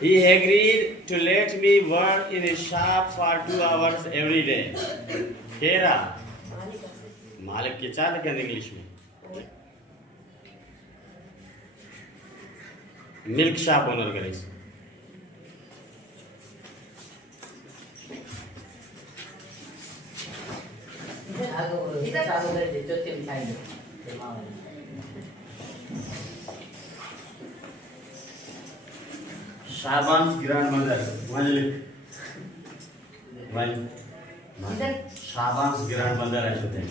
He agreed to let me work in his shop for 2 hours every day. Kera. मालिक के चाल क्या English में मिल्क शॉप ओनर करे Shaban's grandmother. Shaban's grandmother, I should think.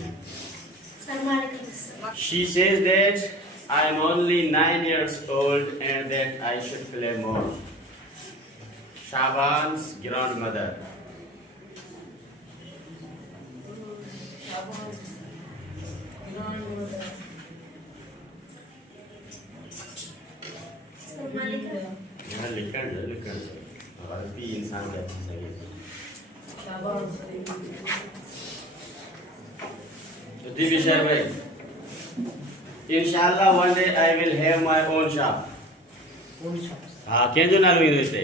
She says that I am only 9 years old and that I should play more. Shaban's grandmother. यहाँ लिखकर गलती इंसान की अच्छी सही तो दीदी शहर भाई इंशाल्लाह one day I will have my own shop. हाँ क्या जो नाम है इसे